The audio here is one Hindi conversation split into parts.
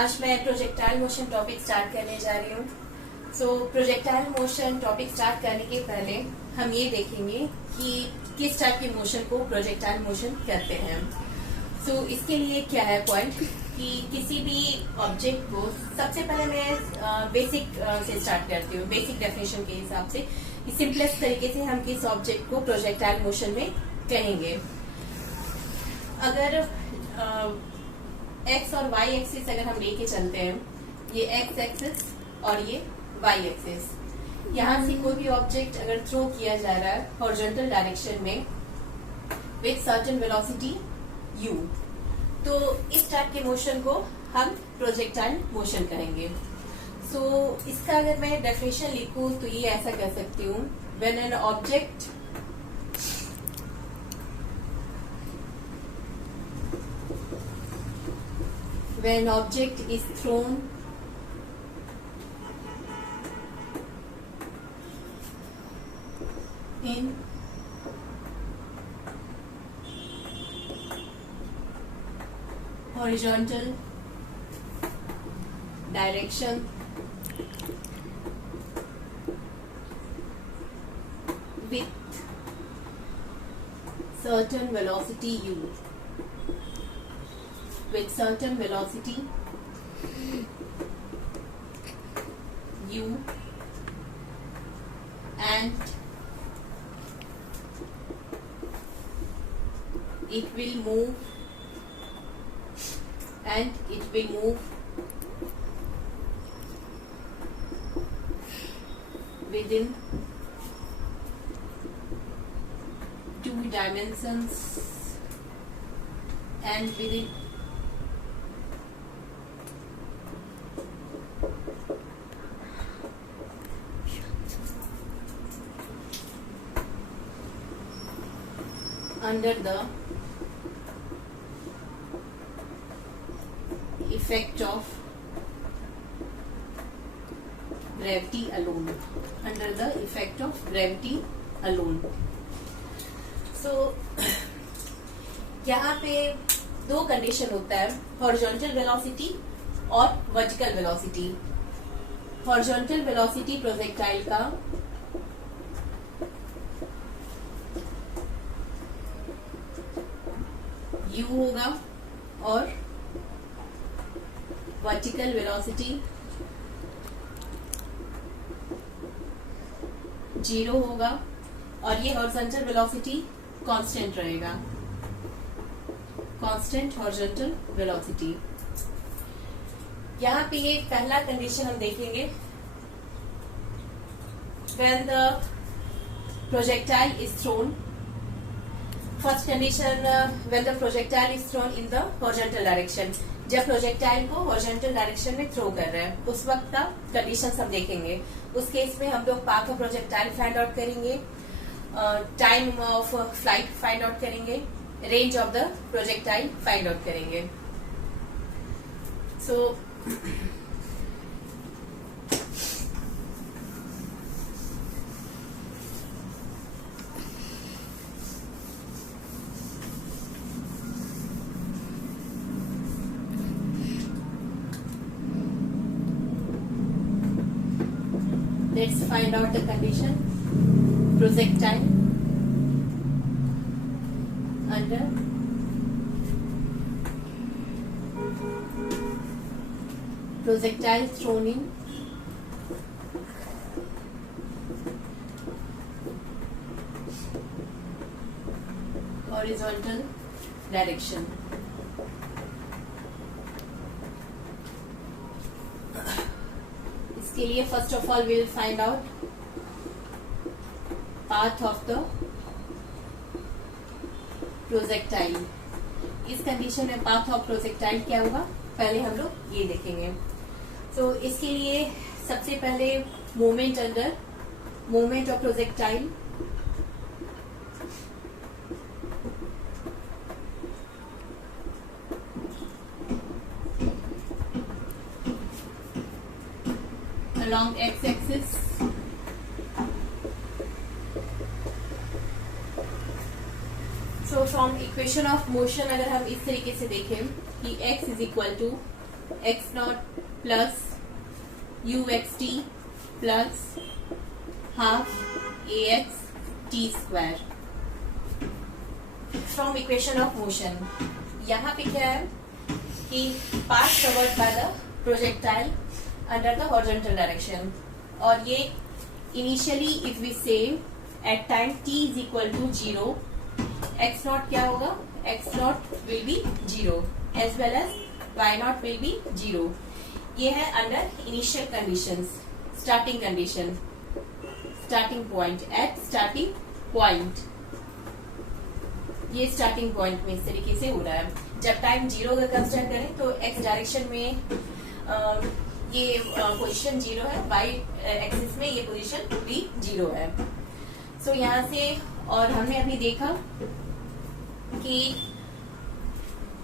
आज मैं प्रोजेक्टाइल मोशन टॉपिक स्टार्ट करने जा रही हूँ। प्रोजेक्टाइल मोशन टॉपिक स्टार्ट करने के पहले हम ये देखेंगे कि किस टाइप के मोशन को प्रोजेक्टाइल मोशन कहते हैं। इसके लिए क्या है पॉइंट कि किसी भी ऑब्जेक्ट को सबसे पहले मैं बेसिक से स्टार्ट करती हूँ। बेसिक डेफिनेशन के हिसाब से सिंपलेस्ट तरीके से हम किस ऑब्जेक्ट को प्रोजेक्टाइल मोशन में कहेंगे। अगर एक्स और वाई एक्सिस अगर हम लेके चलते हैं, ये एक्स एक्सिस और ये वाई एक्सिस, यहाँ से कोई भी ऑब्जेक्ट अगर थ्रो किया जा रहा है हॉरिजॉन्टल डायरेक्शन में विथ सर्टेन वेलोसिटी u, तो इस टाइप के मोशन को हम प्रोजेक्टाइल मोशन कहेंगे। इसका अगर मैं डेफिनेशन लिखूं तो ये ऐसा कह सकती हूँ, when an object when object is thrown in horizontal direction with certain velocity u, with certain velocity u, and it will move within 2 dimensions and within under the effect of gravity alone, under the effect of gravity alone। यहाँ पे दो कंडीशन होता है, हॉरिजॉन्टल वेलोसिटी और vertical velocity. Horizontal velocity projectile का u होगा और वर्टिकल वेलोसिटी 0 होगा, और ये हॉरिजॉन्टल वेलोसिटी कांस्टेंट रहेगा, कांस्टेंट हॉरिजॉन्टल वेलोसिटी। यहाँ पे ये पहला कंडीशन हम देखेंगे, when the projectile is thrown। First condition, when the projectile is thrown in the horizontal direction, जब प्रोजेक्टाइल को हॉरिजॉन्टल डायरेक्शन में थ्रो कर रहे हैं उस वक्त का कंडीशंस हम देखेंगे। उस केस में हम लोग path of projectile find out करेंगे, time of flight find out करेंगे, range of the projectile find out करेंगे। Let's find out the condition. Projectile under projectile thrown in horizontal direction। इसके लिए first of all will find out path of the projectile. इस कंडीशन में पाथ ऑफ प्रोजेक्टाइल क्या होगा पहले हम लोग ये देखेंगे। इसके लिए सबसे पहले moment under moment of projectile along x-axis from equation of motion अगर हम इस तरीके से देखें कि x is equal to x naught plus you x T plus half A x T square from equation of motion. यहाँ पे क्या है कि path covered by the projectile under the horizontal direction, और ये initially if we say at time t is equal to 0, x not क्या होगा, x naught will be 0 as well as y naught will be 0। ये है under initial conditions, starting condition, starting point, at starting point. ये स्टार्टिंग पॉइंट में इस तरीके से हो रहा है। जब टाइम 0 का कंसिडर करें तो x डायरेक्शन में ये पोजीशन 0 है, y एक्सिस में ये पोजीशन भी 0 है। सो यहाँ से, और हमने अभी देखा कि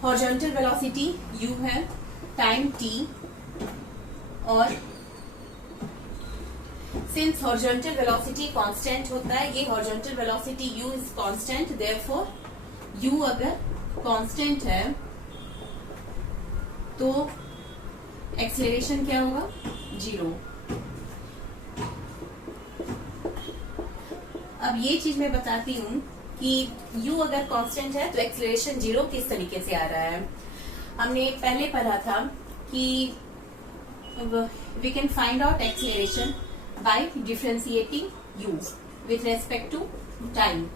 हॉरिजॉन्टल वेलोसिटी u है, टाइम t, और सिंस हॉरिजॉन्टल वेलोसिटी कांस्टेंट होता है, ये horizontal velocity u is constant, therefore u अगर कांस्टेंट है तो एक्सेलरेशन क्या होगा, 0। अब ये चीज मैं बताती हूँ कि u अगर कांस्टेंट है तो एक्सेलरेशन 0 किस तरीके से आ रहा है। हमने पहले पढ़ा था कि we can find out acceleration by differentiating u with respect to time.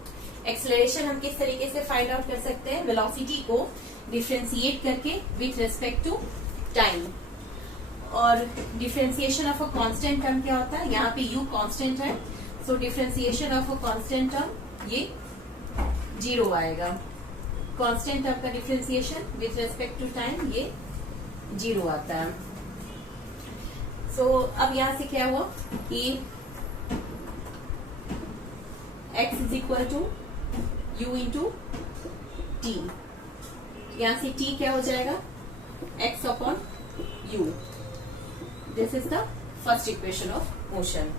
Acceleration हम किस तरीके से फाइंड आउट कर सकते हैं, वेलोसिटी को डिफरेंशिएट करके विथ रेस्पेक्ट टू टाइम। और differentiation of a constant term क्या होता है, यहाँ पे u कांस्टेंट है, so differentiation of a constant term ये 0 आएगा। कांस्टेंट टर्म का differentiation with respect to time ये 0 आता है। सो अब यहाँ से क्या हुआ कि x is equal to u into t, यहाँ से t क्या हो जाएगा, x upon u। This is the first equation of motion,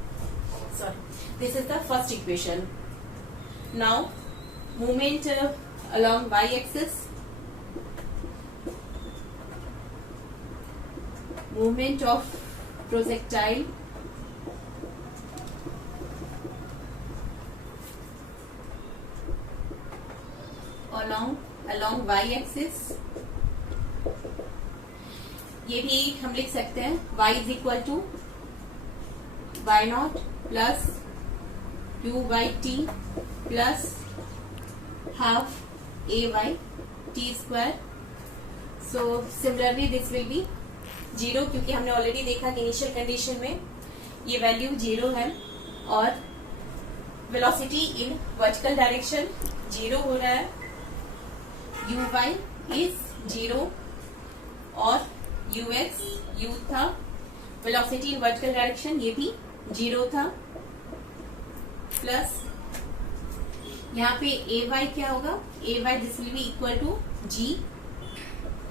sorry this is the first equation. Now movement along y axis, movement of projectile along y axis, ये भी हम लिख सकते हैं y is equal to y naught plus 2y plus half ay t square. So similarly this will be 0, क्योंकि हमने ऑलरेडी देखा कि इनिशियल कंडीशन में ये वैल्यू 0 है, और वेलोसिटी इन वर्टिकल डायरेक्शन 0 हो रहा है, uy इज 0 और ux u था, वेलोसिटी इन वर्टिकल डायरेक्शन ये भी 0 था, प्लस यहाँ पे ay क्या होगा, ay this will be equal to g,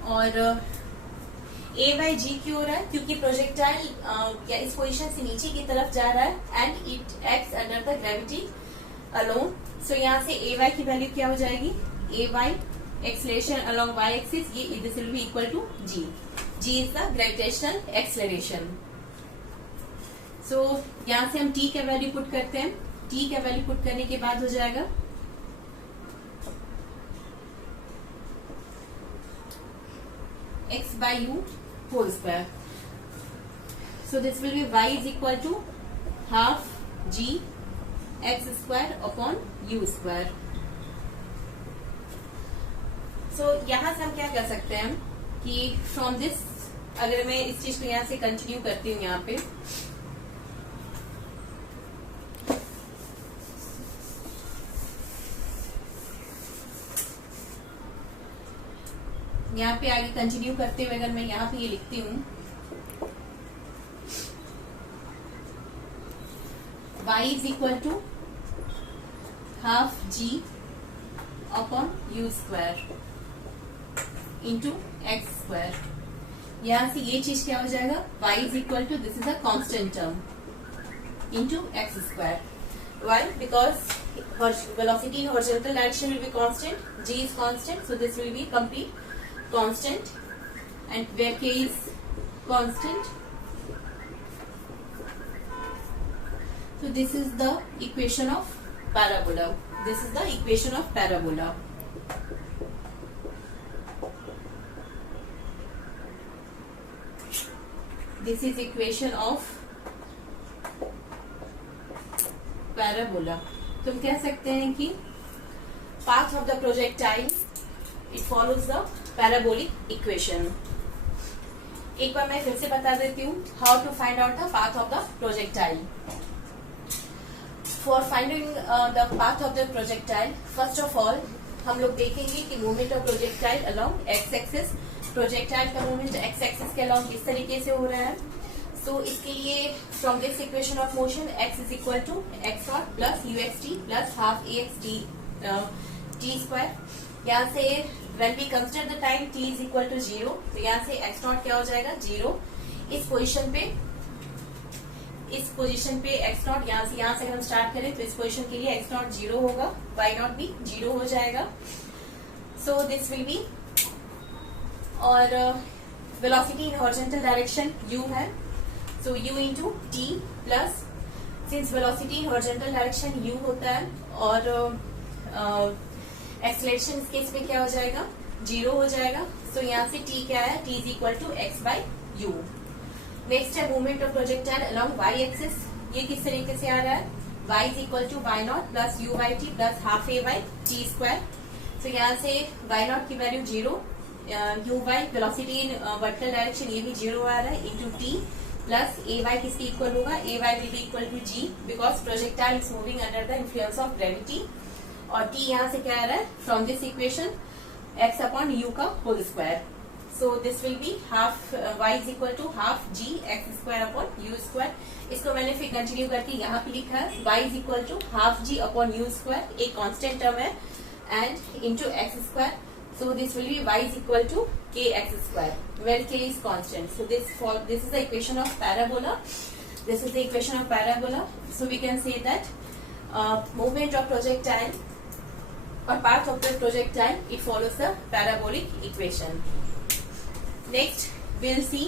और ay g क्यों हो रहा है, क्योंकि प्रोजेक्टाइल या इस पोजीशन से नीचे की तरफ जा रहा है and it acts under the gravity alone. So यहाँ से ay की वैल्यू क्या हो जाएगी, ay acceleration along y axis, ये this will be equal to g। g is the gravitational acceleration. So यहाँ से हम t का वैल्यू पुट करते हैं, t का वैल्यू पुट करने के बाद हो जाएगा x by u whole square. So this will be y is equal to half g x square upon u square. So यहाँ से हम क्या कर सकते हैं कि from this, अगर मैं इस चीज को यहाँ से कंटिन्यू करती हूँ, यहाँ पे आगे कंटिन्यू करते हुए अगर मैं यहाँ पे ये लिखती हूँ y is equal to half g upon u square into x square. यहाँ से ये चीज क्या हो जाएगा, y is equal to, this is a constant term, into x square. Why? Because velocity in horizontal direction will be constant, g is constant, so this will be complete constant, and where k is constant. So this is the equation of parabola. This is the equation of parabola. This is equation of parabola. तो हम कह सकते हैं कि path of the projectile it follows the parabolic equation. एक बार मैं फिर से बता देती हूँ how to find out the path of the projectile. For finding the path of the projectile, first of all हम लोग देखेंगे कि movement of projectile along x-axis. Projectile का movement x-axis के along किस तरीके से हो रहा है. So इसके लिए from this equation of motion x is equal to x naught plus uxt plus half ax t square. यहाँ से when we consider the time t is equal to 0, तो यहाँ से x naught क्या हो जाएगा 0. इस पोजीशन पे x naught यहाँ से अगर हम स्टार्ट करें तो इस पोजीशन के लिए x naught 0 होगा, y naught भी 0 हो जाएगा. So this will be और velocity in horizontal direction u है. So u into t plus since velocity in horizontal direction u होता है और acceleration इस केस में क्या हो जाएगा 0 हो जाएगा. So यहाँ से t क्या है t is equal to x by u. Next है movement of projectile along y axis. ये किस तरीके से आ रहा है y is equal to y naught plus u by t plus half a by t square. So यहाँ से y naught की value 0, u by velocity in vertical direction ये भी 0 आ रहा है इंटू t प्लस ए वाई किसके इक्वल होगा A Y will be equal to G because projectile is moving under the influence of gravity. और t यहाँ से क्या आ रहा है from this equation x upon u का whole square. So this will be half y is equal to half g x square upon u square. इसको मैंने फिर कंटिन्यू करके यहाँ पे लिखा है y is equal to half g upon u square. एक कांस्टेंट टर्म है and into x square. So this will be y is equal to kx square where k is constant. So this is the equation of parabola. This is the equation of parabola. So we can say that movement of projectile or path of the projectile it follows the parabolic equation. Next we'll see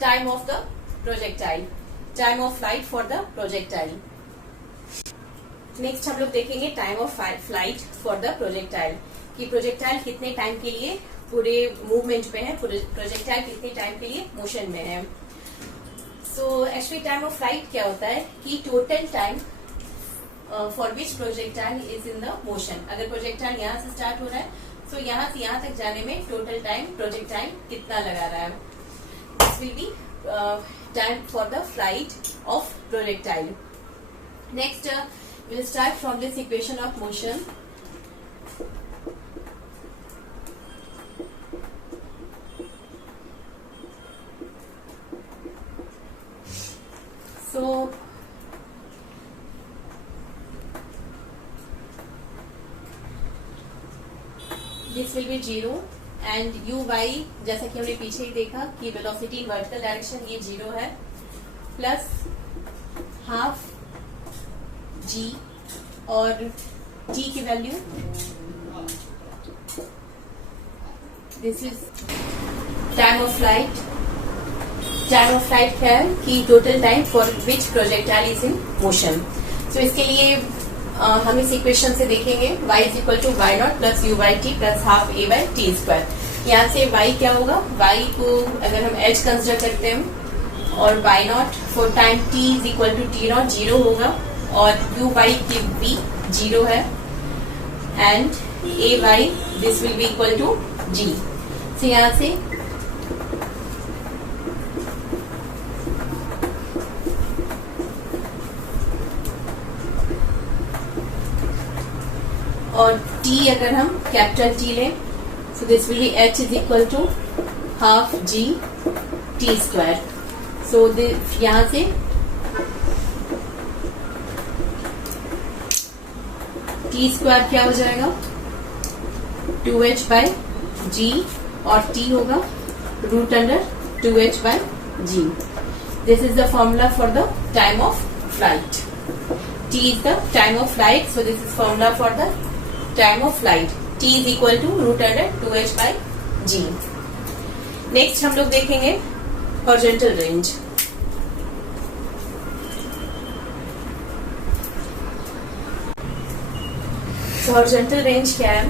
time of the projectile, time of flight for the projectile. Next हम लोग देखेंगे time of flight for the projectile कि प्रोजेक्टाइल कितने टाइम के लिए पूरे मूवमेंट में है, प्रोजेक्टाइल कितने टाइम के लिए मोशन में है. So actually time of flight क्या होता है कि total time for which projectile is in the motion. अगर प्रोजेक्टाइल यहाँ से स्टार्ट हो रहा है तो यहाँ से यहाँ तक जाने में टोटल टाइम प्रोजेक्टाइल कितना लगा रहा है. This will B time for the flight of projectile. Next we'll start from this equation of motion. So this will be 0 and u y जैसा कि हमने पीछे ही देखा कि वेलोसिटी इन वर्टिकल डायरेक्शन ये 0 है प्लस हाफ g और t की value this is time of flight. Time of flight क्या है कि total time for which projectile is in motion. So इसके लिए हम इस इक्वेशन से देखेंगे y is equal to y naught plus u by T plus half a by T square. यहाँ से y क्या होगा y को अगर हम h कंसिडर करते हैं और y naught for time t is equal to t naught 0 होगा और u बाई की v 0 है and a by this will be equal to g. तो यहाँ से और t अगर हम कैपिटल T लें so this will be h is equal to half g t square. So यहाँ से t स्क्वायर क्या हो जाएगा 2h बाई g और t होगा root under 2h by g. This is the formula for the time of flight. t is the time of flight, so this is formula for the time of flight. t is equal to root under 2h by g. Next हम लोग देखेंगे हॉरिजॉन्टल रेंज। हॉरिजॉन्टल रेंज क्या है?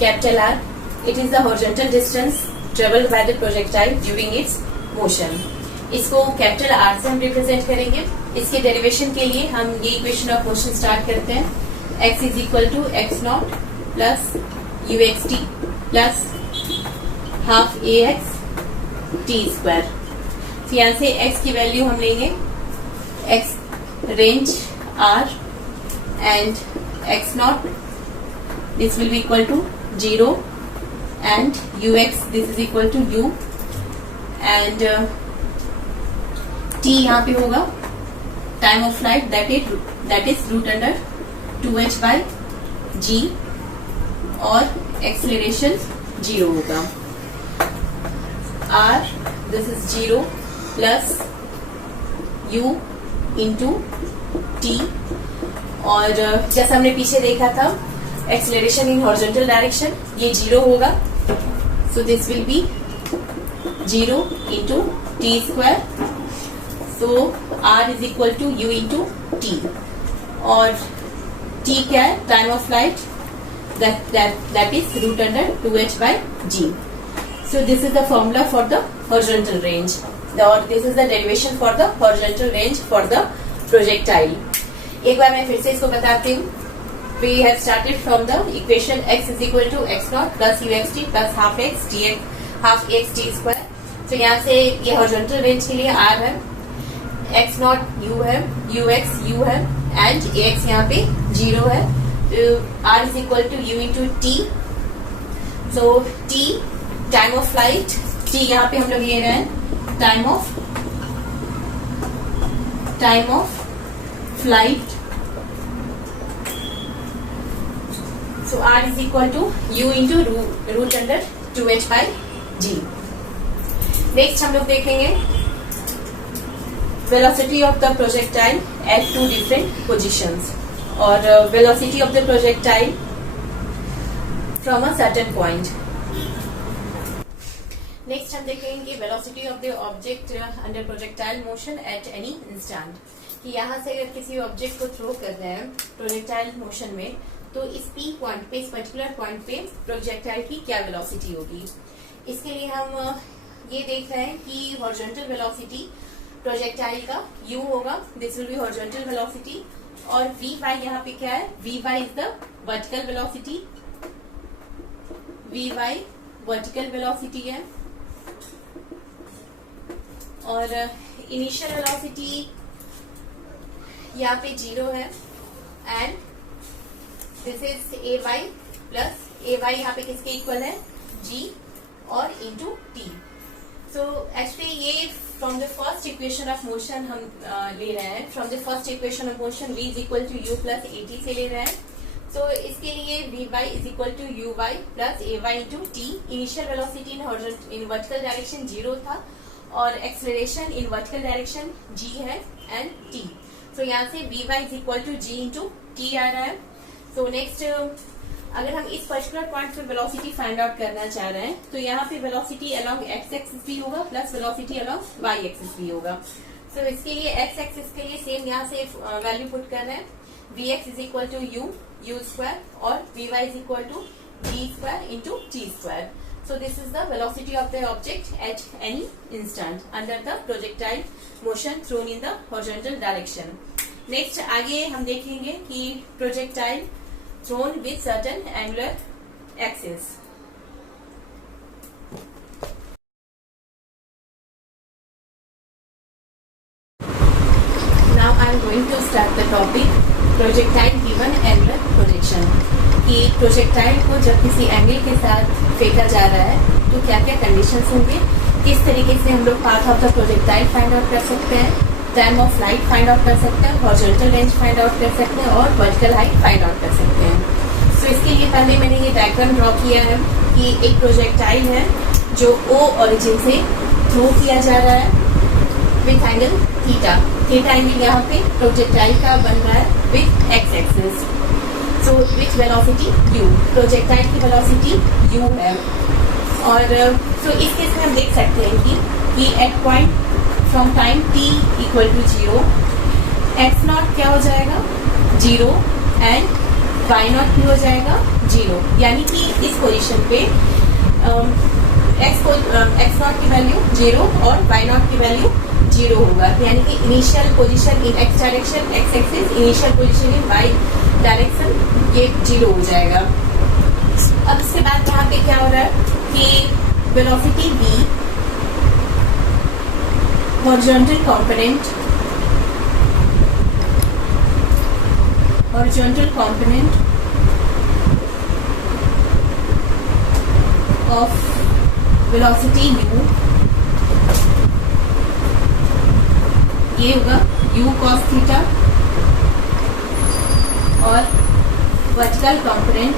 Capital R, it is the horizontal distance travelled by the projectile during its motion. इसको कैपिटल आर से हम रिप्रेजेंट करेंगे। इसके डेरिवेशन के लिए हम ये इक्वेशन ऑफ मोशन स्टार्ट करते हैं। x is equal to x naught plus you x T plus half A x T square. तो यहाँ से x की वैल्यू हम लेंगे x range r and x naught this will be equal to 0 and ux this is equal to u and t यहाँ पे होगा time of flight that is root under 2h by g और एक्सेलरेशन 0 होगा। r this is 0 plus u into t और जैसा हमने पीछे देखा था एक्सेलरेशन इन हॉरिजॉन्टल डायरेक्शन ये 0 होगा। So this will be 0 into T square. So r is equal to u into T और t क्या है? Time of flight that is root under 2h by g। So this is the formula for the horizontal range or this is the derivation for the horizontal range for the projectile. एक बार मैं फिर से इसको बताती हूँ। We have started from the equation x is equal to x naught plus uxt plus half x t square. तो यहाँ से ये horizontal range के लिए r है, x naught u है, ux u है and ax यहाँ पे 0 है। तो r is equal to u into t. So t time of flight, t यहाँ पे हम लोग ले रहे हैं time of flight. So r is equal to u into root under 2h by g। Next हम लोग देखेंगे velocity of the projectile at two different positions और velocity of the projectile from a certain point. Next हम देखेंगे कि velocity of the object under projectile motion at any instant, कि यहाँ से अगर किसी ऑब्जेक्ट को थ्रो कर रहे हैं प्रोजेक्टाइल मोशन में तो इस P पॉइंट पे, इस पर्टिकुलर पॉइंट पे प्रोजेक्टाइल की क्या वेलोसिटी होगी। इसके लिए हम ये देख रहे हैं कि हॉरिजॉन्टल वेलोसिटी प्रोजेक्टाइल का u होगा, this will be horizontal velocity और Vy यहाँ पे क्या है? Vy is the vertical velocity, Vy vertical velocity है और इनिशियल वेलोसिटी यहाँ पे 0 है and this is a y plus A y यहाँ पे किसके इक्वल है? g और इंटू टी। सो एक्चुअली ये from the first equation of motion हम ले रहे हैं। From the first equation of motion v is equal to u plus A T से ले रहे हैं। सो इसके लिए vy is equal to U Y plus A Y into T. Initial velocity in vertical direction 0 था और acceleration in vertical direction g है एंड t। सो यहाँ से vy is equal to g into T आ रहा है। सो नेक्स्ट अगर हम इस पर्टिकुलर पॉइंट पे वेलोसिटी फाइंड आउट करना चाह रहे हैं तो यहाँ पे वेलोसिटी अलोंग x एक्सिस भी होगा plus velocity along y axis भी होगा। सो इसके लिए x एक्सिस के लिए सेम यहाँ से वैल्यू पुट कर रहे हैं, vx is equal to u square और vy is equal to g square into t square. So this is the velocity of the object at any instant under the projectile motion thrown in the horizontal direction. Next आगे हम देखेंगे कि projectile thrown with certain angular axis. Now I am going to start the topic projectile given angular projection. कि प्रोजेक्टाइल को जब किसी एंगल के साथ फेंका जा रहा है तो क्या क्या कंडीशंस होंगे, किस तरीके से हम लोग path of the projectile find out कर सकते हैं, time of flight find out कर सकते हैं, हॉरिजॉन्टल रेंज फाइंड आउट कर सकते हैं और वर्टिकल हाइट फाइंड आउट कर सकते हैं। सो इसके लिए पहले मैंने ये डायग्राम ड्रॉ किया है कि एक प्रोजेक्टाइल है जो O ओरिजिन से थ्रो किया जा रहा है with angle theta. Theta angle यहाँ पे प्रोजेक्टाइल का बन रहा है with x axis. So with velocity u, projectile की वेलोसिटी u है और तो इस केस में हम देख सकते हैं कि at point from time t equal to 0 x naught क्या हो जाएगा 0 एंड वाई नॉट भी हो जाएगा 0, यानी कि इस पोजीशन पे एक्स नॉट की वैल्यू 0 और वाई नॉट की वैल्यू 0 होगा, यानी कि initial position in x direction x axis, initial position in y direction ये 0 हो जाएगा। अब इसके बाद यहाँ पे क्या हो रहा है कि velocity v horizontal component of velocity u ये होगा u cos थीटा और vertical component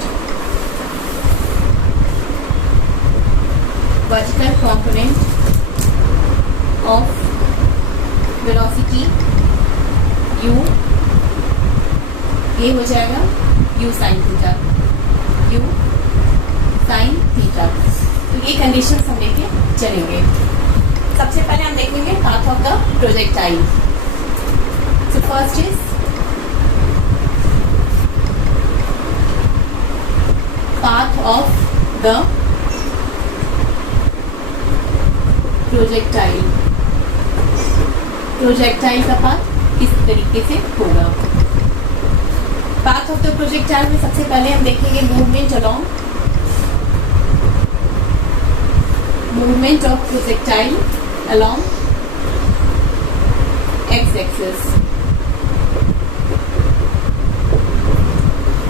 of velocity u ये हो जाएगा u sin थीटा, तो ये कंडीशन हम लेके चलेंगे। सबसे पहले हम देखेंगे path of the projectile. So first is path of the projectile का पाथ इस तरीके से होगा। पाथ ऑफ द प्रोजेक्टाइल में सबसे पहले हम देखेंगे movement of projectile along x axis।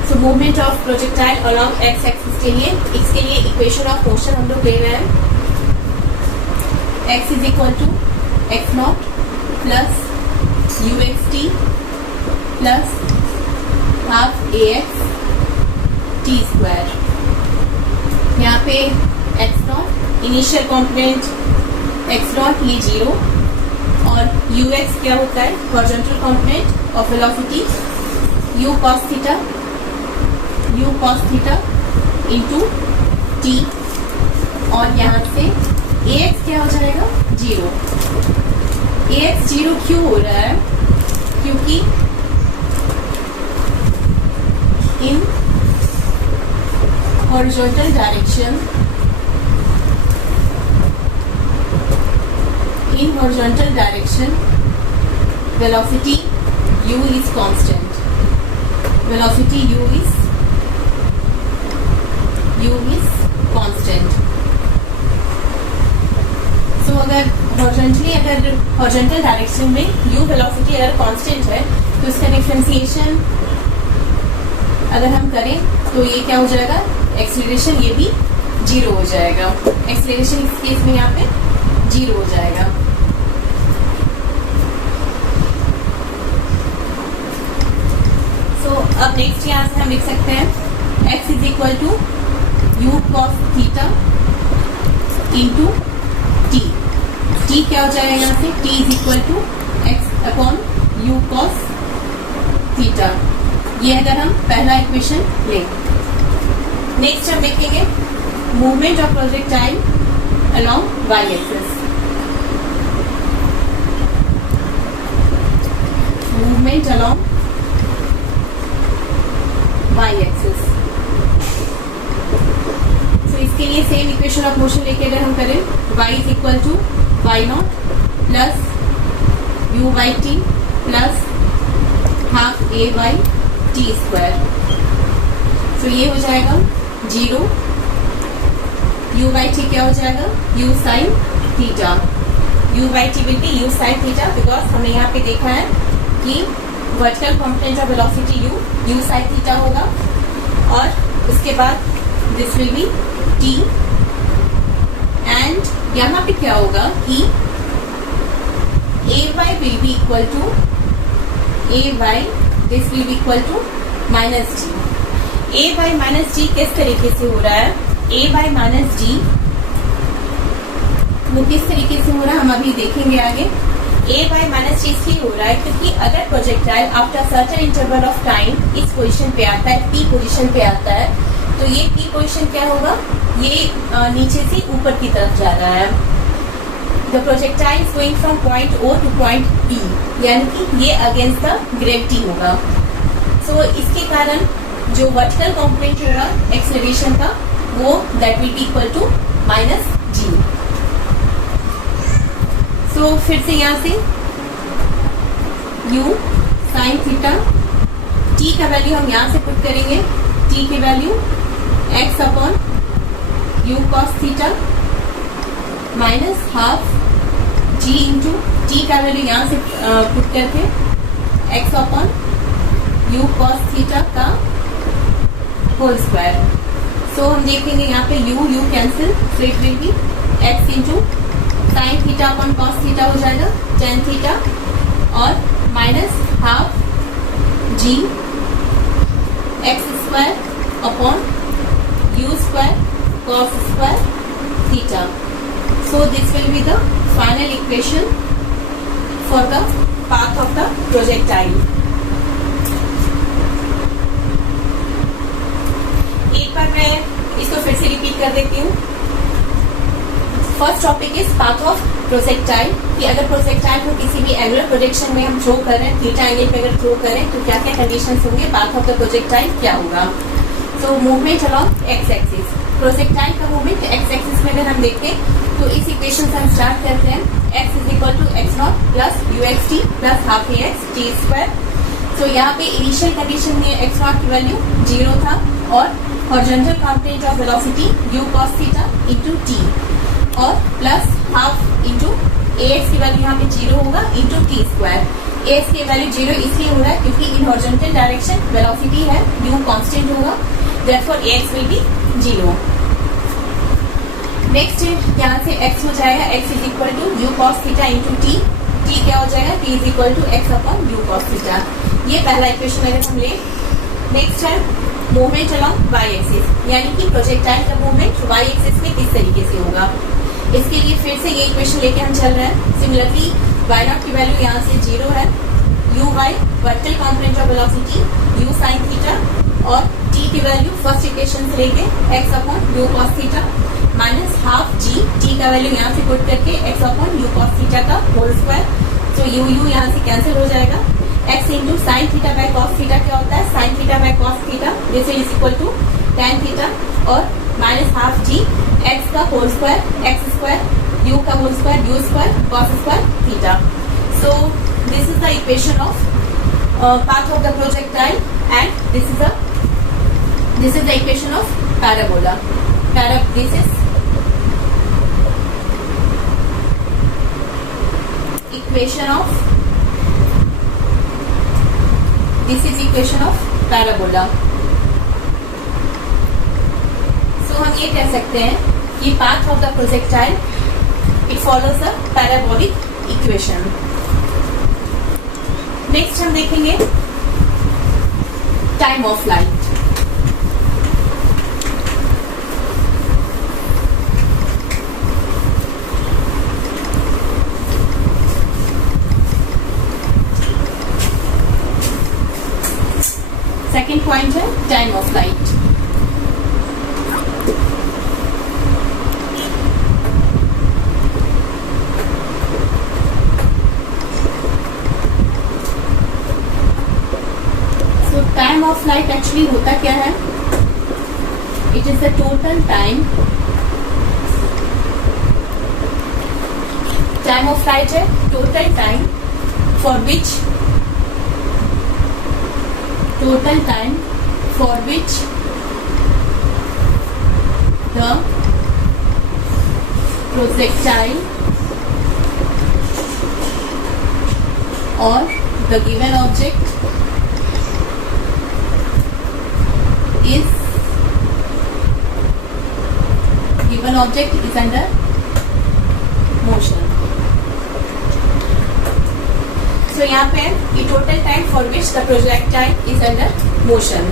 So movement of projectile along x axis के लिए इसके लिए इक्वेशन ऑफ मोशन हम लोग ले रहे हैं x is equal to x naught plus you x T plus half A x T square. यहाँ पे x naught initial component x naught ये 0 और यू एक्स क्या होता है horizontal component of velocity u cos theta into T, और यहाँ से ए एक्स क्या हो जाएगा 0। ए एक्स 0 क्यों हो रहा है, क्योंकि in horizontal direction velocity u is constant, so अगर हॉरिजॉन्टल डायरेक्शन में u वेलोसिटी अगर कांस्टेंट है तो इसका डिफरेंशिएशन अगर हम करें तो ये क्या हो जाएगा एक्सीलरेशन ये भी 0 हो जाएगा। एक्सीलरेशन इस केस में यहाँ पे 0 हो जाएगा। तो अब नेक्स्ट यहाँ से हम लिख सकते हैं x is equal to u cos theta into t. T क्या हो जाएगा यहाँ से t is equal to x upon u cos theta. ये अगर हम पहला इक्वेशन लें। नेक्स्ट हम देखेंगे movement of projectile along y axis. Movement along y axis. तो इसके लिए सेम इक्वेशन ऑफ मोशन लेके अगर हम करें y is equal to y naught plus u by T plus half a by T square. तो ये हो जाएगा 0, u बाई टी क्या हो जाएगा u sine theta. u by t will be u sine theta because हमने यहाँ पे देखा है कि vertical component of velocity u sine theta होगा, और उसके बाद this will be t and यहाँ पे क्या होगा कि ay will be equal to ay this will be equal to minus d. a by minus d किस तरीके से हो रहा है, a बाई माइनस डी वो किस तरीके से हो रहा है हम अभी देखेंगे आगे। a बाई माइनस डी इसलिए हो रहा है क्योंकि अगर projectile after certain interval of time इस पोजीशन पे आता है, p पोजीशन पे आता है, तो ये p पोजीशन क्या होगा ये नीचे से ऊपर की तरफ जा रहा है। The projectile is going from point O two point P, यानी कि ये अगेंस्ट द ग्रेविटी होगा। सो इसके कारण जो वर्टिकल कंपोनेंट होगा एक्सेलरेशन का, वो that will be equal to -g। So फिर से यहाँ से u साइन थीटा, t का वैल्यू हम यहाँ से पुट करेंगे, t की value x upon u cos theta minus half g into t का वैल्यू यहाँ से पुट करके x upon u cos theta का होल स्क्वायर। सो हम देखेंगे यहाँ पे u cancel, so it will be x into sine theta upon cos theta हो जाएगा टेन थीटा, और minus half g x square upon u square cos square theta. So this will be the final equation for the path of the projectile. एक बार मैं इसको फिर से रिपीट कर देती हूँ। First topic is path of projectile, कि अगर प्रोजेक्टाइल को किसी भी एंगुलर प्रोजेक्शन में हम थ्रो करें, थीटा एंगल पे अगर थ्रो करें तो क्या क्या कंडीशंस होंगे, पाथ ऑफ द प्रोजेक्टाइल क्या होगा। So movement along x axis, projectile का मूवमेंट एक्स एक्सिस में अगर हम देखें तो इस इक्वेशन से हम स्टार्ट करते हैं, x is equal to x naught plus you x T plus half A x T square. So यहाँ पे इनिशियल कंडीशन में एक्स नॉट की वैल्यू 0 था, और horizontal component of velocity u cos theta into T, और plus half into A X की वैल्यू यहाँ पे 0 होगा into T square. A X की वैल्यू 0 इसलिए हो रहा है क्योंकि इन हॉरिजॉन्टल डायरेक्शन वेलोसिटी है, u कांस्टेंट होगा, therefore a x will be 0। Next यहाँ से x हो जाएगा, x is equal to u cos theta into t, t क्या हो जाएगा, t is equal to x upon u cos theta. ये पहला इक्वेशन अगर हम ले। नेक्स्ट है मूवमेंट अलॉन्ग y एक्सिस, यानी कि प्रोजेक्टाइल का मूवमेंट y एक्सिस में किस तरीके से होगा। इसके लिए फिर से ये इक्वेशन लेके हम चल रहे हैं। सिमिलरली y नॉट की वैल्यू यहाँ से 0 है, u y vertical component of velocity u sine theta, और t की वैल्यू फर्स्ट इक्वेशन से लेके x upon u cos theta minus half g, t का वैल्यू यहाँ से पुट करके x upon u cos theta का होल स्क्वायर। सो u यहाँ से कैंसिल हो जाएगा, x into sine theta by cos theta क्या होता है, sign theta by cos theta, this is equal to tan theta, और माइनस हाफ g x का whole square, x square u का whole square, u square cos square theta. So this is the equation of path of the projectile, and this is the equation of parabola. This is equation of parabola. So हम ये कह सकते हैं कि path of the projectile it follows a parabolic equation. Next हम देखेंगे time of light. Second point है time of light. Time of light actually होता क्या है, it is the total time, time of light है total time for which the projectile और the given object is under motion. So यहाँ पे ये total time for which the projectile is under motion.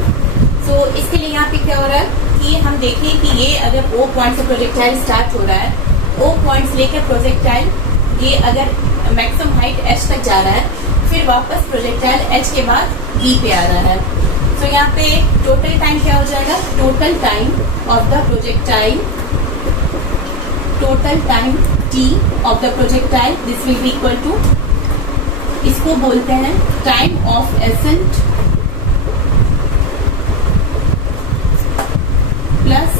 So इसके लिए यहाँ पे क्या हो रहा है कि हम देखें कि ये अगर O पॉइंट से प्रोजेक्टाइल स्टार्ट हो रहा है, O पॉइंट से लेकर प्रोजेक्टाइल ये अगर मैक्सिमम हाइट h तक जा रहा है, फिर वापस प्रोजेक्टाइल h के बाद B पे आ रहा है। तो यहाँ पे टोटल टाइम क्या हो जाएगा, total time of the projectile total time t of the projectile, this will be equal to, इसको बोलते हैं time of ascent plus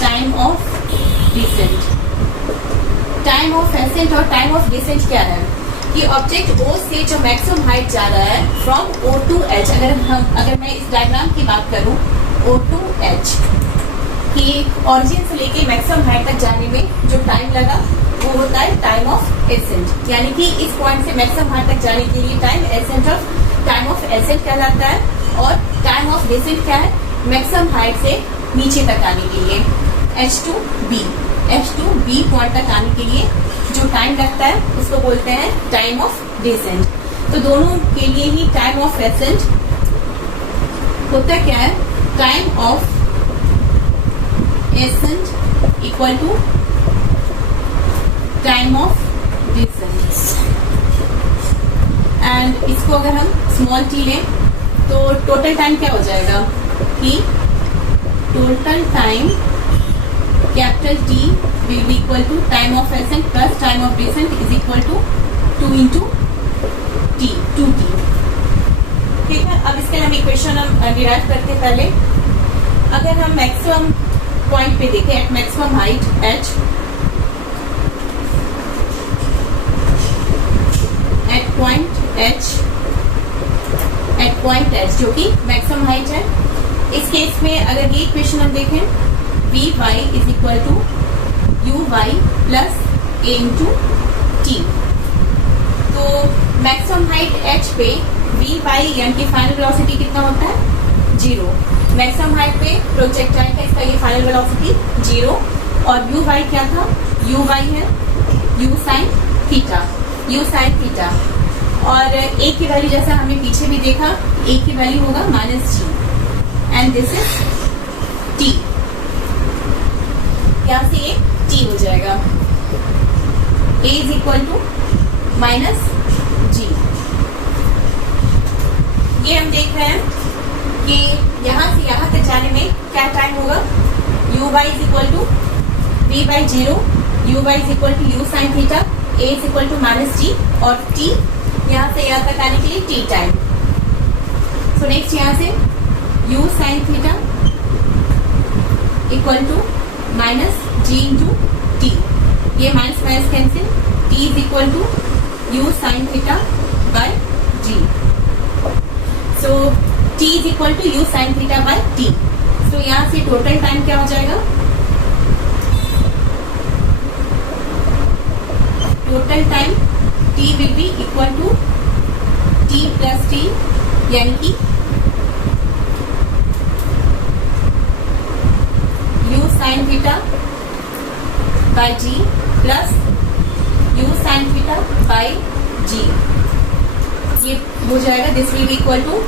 time of descent. Time of ascent और टाइम ऑफ डिसेंट क्या है कि ऑब्जेक्ट O से जो मैक्सिमम हाइट जा रहा है फ्रॉम O टू H, अगर मैं इस डायग्राम की बात करूं O टू H कि ऑरिजिन से लेके मैक्सिमम हाइट तक जाने में जो टाइम लगा वो होता है टाइम ऑफ एसेंट, यानी कि इस पॉइंट से मैक्सिमम हाइट तक जाने के लिए टाइम ऑफ एसेंट कहलाता है। और टाइम ऑफ डिसेंट क्या है, मैक्सिमम हाइट से नीचे तक आने के लिए H टू B पॉइंट तक आने के लिए जो टाइम लगता है उसको बोलते हैं टाइम ऑफ डिसेंट। तो दोनों के लिए ही टाइम ऑफ एसेंट होता क्या है, time of ascent equal to time of descent. And इसको अगर हम स्मॉल t लें तो टोटल टाइम क्या हो जाएगा कि total time capital T will be equal to time of ascent plus time of descent is equal to 2 into T, 2T। ठीक है, अब इसके लिए हम इक्वेशन हम डिराइव करते हैं। पहले अगर हम मैक्सिमम पॉइंट पे देखें, at maximum height H, at point H जो कि मैक्सिमम हाइट है, इस केस में अगर ये इक्वेशन हम देखें Vy is equal to Uy plus A into T। तो मैक्सिमम हाइट H पे Vy यानी कि फाइनल वेलोसिटी कितना होता है, 0। मैक्सिमम हाइट पे प्रोजेक्टाइल का इसका ये फाइनल वेलोसिटी 0। और Uy क्या था, Uy है U साइन थीटा। और A की वैल्यू जैसा हमने पीछे भी देखा, A की वैल्यू होगा -G and this is T। यहाँ से ये T हो जाएगा, A is equal to -G। ये हम देख रहे हैं कि यहाँ से यहाँ तक जाने में क्या टाइम होगा, Uy is equal to V/0, Uy is equal to U sine theta, A is equal to -G और T यहाँ से यहाँ तक आने के लिए T टाइम। सो नेक्स्ट यहाँ से U sine theta equal to -G into T, ये minus minus cancel, T is equal to U sine theta by G। So T is equal to U sine theta by T। So यहाँ से टोटल टाइम क्या हो जाएगा, total time T will be equal to T plus T, यानी कि U sine theta by G plus U sine theta by G। ये हो जाएगा, this will be equal to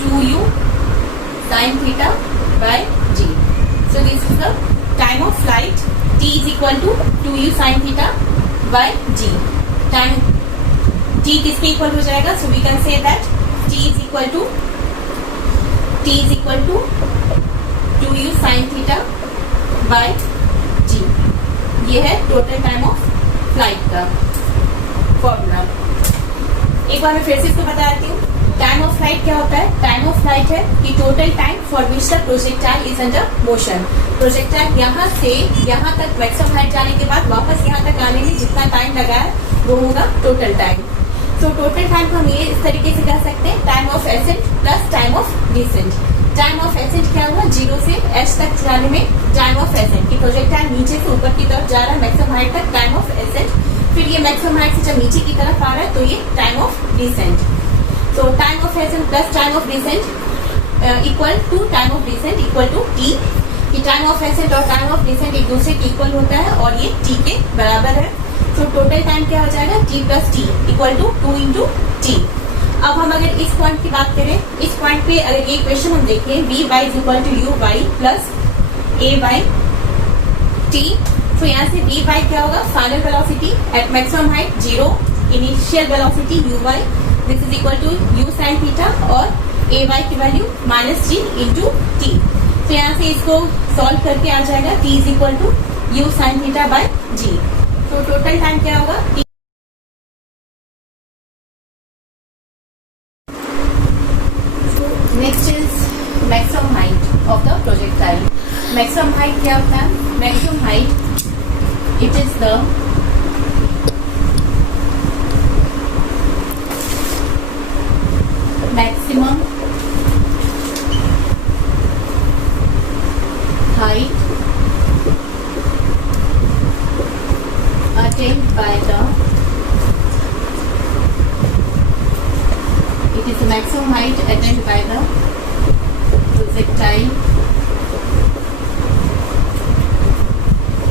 2U sine theta by G। So this is the time of flight, T is equal to 2U sine theta by G। Time T किसके इक्वल हो जाएगा, so we can say that T is equal to 2U sine theta by G। ये है टोटल टाइम ऑफ फ्लाइट का फॉर्मूला। एक बार मैं फिर से इसको बता देती हूँ। टाइम ऑफ फ्लाइट क्या होता है, टाइम ऑफ फ्लाइट है कि total time for which the projectile is under motion. Projectile यहाँ से यहाँ तक मैक्सिमम हाइट जाने के बाद वापस यहाँ तक आने में जितना टाइम लगा है वो होगा total time. So total time को हम ये इस तरीके से कह सकते हैं, time of ascent plus time of descent. Time of ascent क्या हुआ, 0 से H तक जाने में टाइम ऑफ एसेंट की प्रोजेक्टाइल नीचे से ऊपर की तरफ जा रहा है मैक्सिमम हाइट तक, टाइम ऑफ एसेंट। फिर ये मैक्सिमम हाइट से जब नीचे की तरफ आ रहा है तो ये टाइम ऑफ डिसेंट। तो time of ascent plus time of descent equal to time of descent equal to T। कि टाइम ऑफ एसेंट और टाइम ऑफ डिसेंट एक दूसरे के इक्वल होता है और ये T के बराबर है। तो टोटल टाइम क्या हो जाएगा, T plus T equal to 2 into T। अब हम अगर इस पॉइंट की बात करें, इस पॉइंट पे अगर ये इक्वेशन हम देखें, Vy is equal to Uy plus A by T। तो यहाँ से Vy क्या होगा, final velocity at maximum height 0, initial velocity Uy, this is equal to U sine theta और ए वाई की value minus G into T. तो यहाँ से इसको सॉल्व करके आ जाएगा T is equal to you sine theta by G. तो टोटल टाइम क्या होगा, next is maximum height of the projectile. Maximum height क्या होता है, maximum height it is the maximum height attained by the, it is the maximum height attained by the projectile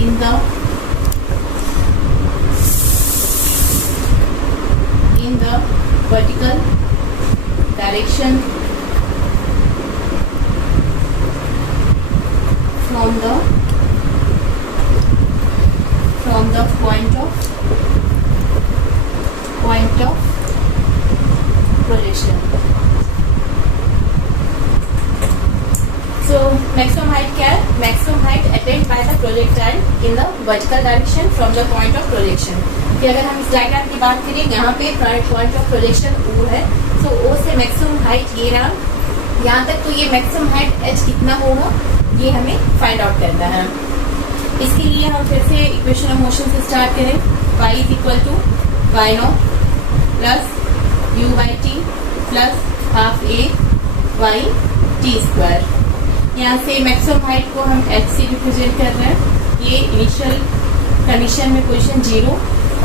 in the vertical direction from the point of projection. So maximum height क्या है, maximum height attained by the projectile in the vertical direction from the point of projection. कि अगर हम इस डायग्राम की बात करें, यहाँ पे पॉइंट ऑफ प्रोजेक्शन O है, तो O से मैक्सिमम हाइट ये रहा, यहाँ तक तो ये मैक्सिमम हाइट H कितना होगा ये हमें फाइंड आउट करना है। इसके लिए हम फिर से इक्वेशन ऑफ मोशन से स्टार्ट करें, y is equal to y naught plus u by T plus half a y t square. यहाँ से मैक्सिमम हाइट को हम H से रिप्रेजेंट कर रहे हैं, ये इनिशियल कंडीशन में पोजीशन 0,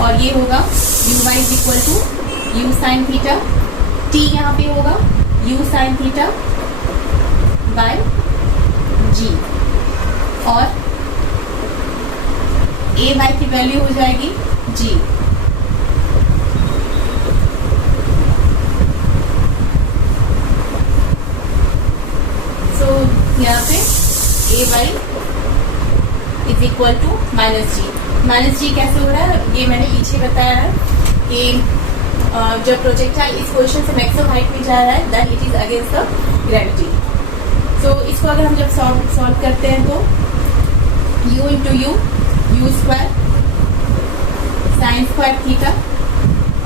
और ये होगा u y is equal to you sine theta, t यहाँ पे होगा u sine theta by g, और ए वाई की वैल्यू हो जाएगी जी। सो यहाँ पे A Y is equal to minus G. Minus G कैसे हो रहा है, ये मैंने पीछे बताया है कि जब प्रोजेक्टाइल इस पोजीशन से मैक्सिमम हाइट में जा रहा है then it is against the gravity. तो इसको अगर हम जब सॉल्व करते हैं तो u into U square sine square theta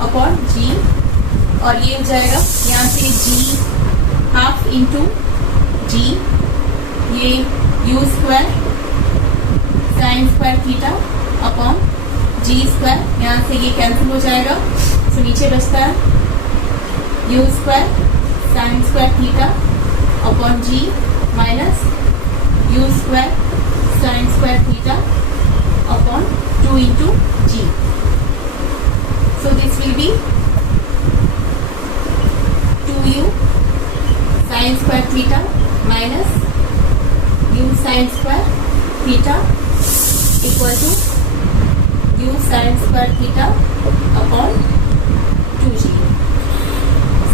upon G, और ये हो जाएगा यहाँ से g हाफ इंटू जी, ये u square sine square theta upon g square, यहाँ से ये कैंसिल हो जाएगा, तो नीचे बचता है u square sine square theta upon g minus you square sine square theta upon 2 into g. So this will be 2u sine square theta minus u sine square theta equal to you sine square theta upon 2g।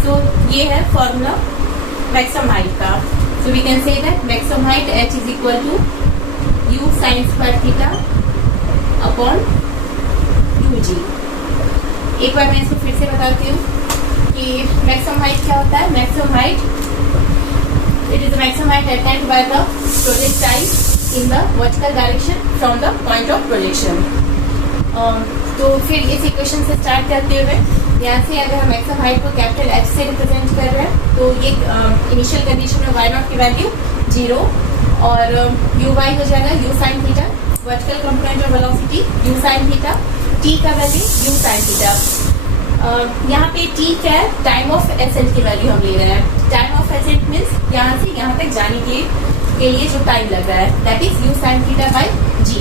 सो ये है फॉर्मूला मैक्सिमम हाइट का। So we can say that maximum height h is equal to you sine square theta upon 2g। एक बार मैं इसको फिर से बताती हूँ कि मैक्सिमम हाइट क्या होता है। Maximum height it is the maximum height attained by the projectile in the vertical direction from the point of projection। तो फिर इस इक्वेशन से स्टार्ट करते हुए यहाँ से अगर हम मैक्सिमम हाइट को कैपिटल H से रिप्रेजेंट कर रहे हैं तो ये इनिशियल कंडीशन में y0 की वैल्यू 0, और यू वाई हो जाएगा you sine theta, vertical component of velocity you sine theta, t का वैल्यू यू साइन थीटा। यहाँ पे t क्या है, टाइम ऑफ एसेंट की वैल्यू हम ले रहे हैं। टाइम ऑफ एसेंट मीन्स यहाँ से यहाँ तक जाने के लिए जो टाइम लग रहा है that is U sine theta by G.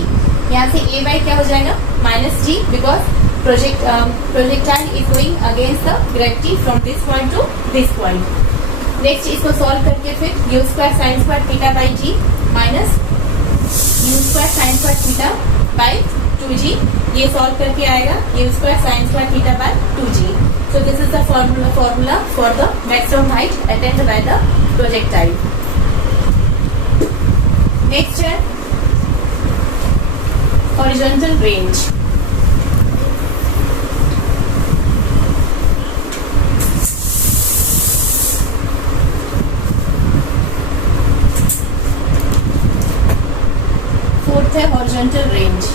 यहाँ से ए बाई क्या हो जाएगा minus G, because projectile is going against the gravity from this point to this point. Next इसको सॉल्व करके फिर U square sine square theta by G minus you square sine square theta by 2g, ये सॉल्व करके आएगा U square sine square theta by 2g। So this is the formula for the maximum height attained by the projectile. Next है हॉरिजॉन्टल रेंज। फोर्थ है horizontal range.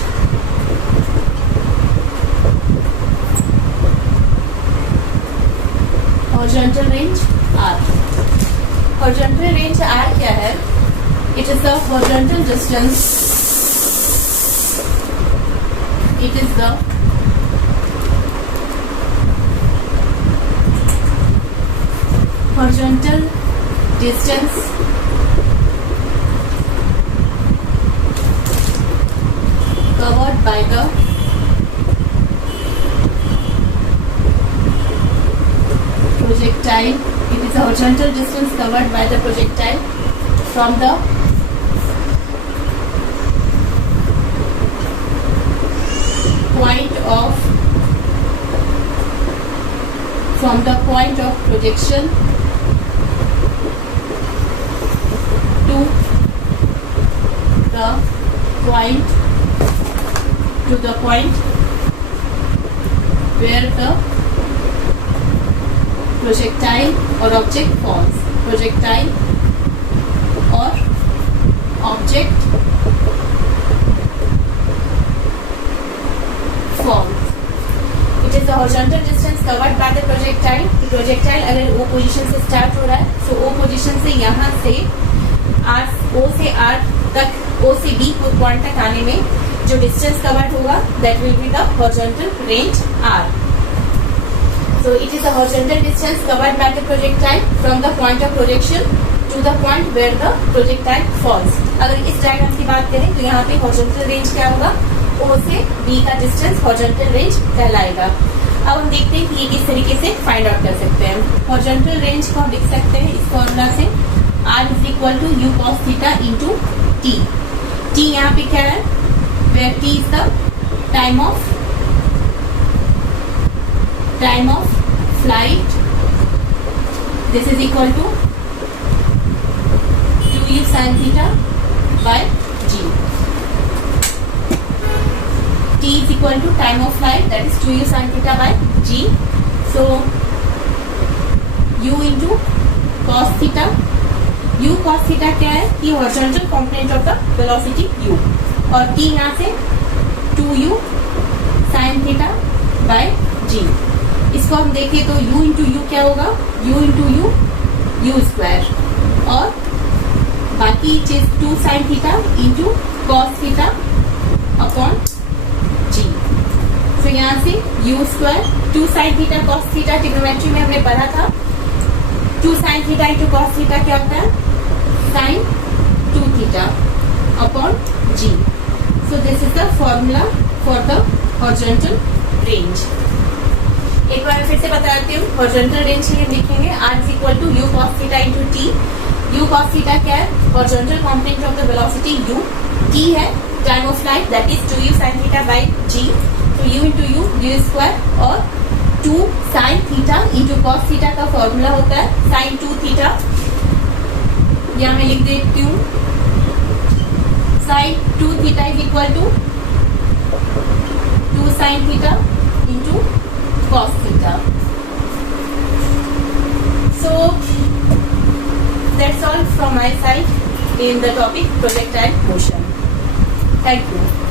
Horizontal range r. Horizontal range r क्या है? It is the horizontal distance, it is the horizontal distance covered by the projectile. It is a horizontal distance covered by the projectile from the point of projection to the point where the projectile or object falls. Projectile or object falls. It is the horizontal distance covered by the projectile. Projectile अगर O पोजीशन से स्टार्ट हो रहा है, तो O पोजीशन से यहाँ से O से R तक, O से B पॉइंट तक आने में जो डिस्टेंस कवर्ड होगा, that will be the horizontal range R. So it is the horizontal distance covered by the projectile from the point of projection to the point where the projectile falls. अगर इस डायग्राम की बात करें तो यहाँ पे horizontal range क्या होगा? O से B का डिस्टेंस horizontal range कहलाएगा। अब हम देखते हैं कि ये किस तरीके से फाइंड आउट कर सकते हैं। horizontal range को हम लिख सकते हैं इस फॉर्मूला से, R is equal to U cos theta into T. T यहाँ पे क्या है? Where T is the time of flight. This is equal to 2U sin theta by G. T is equal to time of flight, that is 2U sin theta by G. So U into cos theta. U cos theta क्या है? कि horizontal component of the velocity U, और T यहाँ से 2U sin theta by G. इसको हम देखें तो U into U क्या होगा? U into U, U square, और बाकी चीज 2 sin theta into cos theta upon G. तो यहाँ से U square 2 sin theta cos theta trigonometry में हमने पढ़ा था। 2 sin theta into cos theta क्या होता है? Sin 2 theta upon G. So this is the formula for the horizontal range. एक बार फिर से बता देती हूँ। horizontal range के लिए लिखेंगे R is equal to U cos theta into T. U cos theta क्या है? horizontal component of the velocity U. T है time of flight, that is 2U sin theta by G. तो U into U, U square, और 2 sin theta into cos theta का फॉर्मूला होता है sin 2 theta. यहाँ मैं लिख देती हूँ sin 2 theta is equal to 2 sin theta into cos theta. So that's all from my side in the topic projectile motion. Thank you.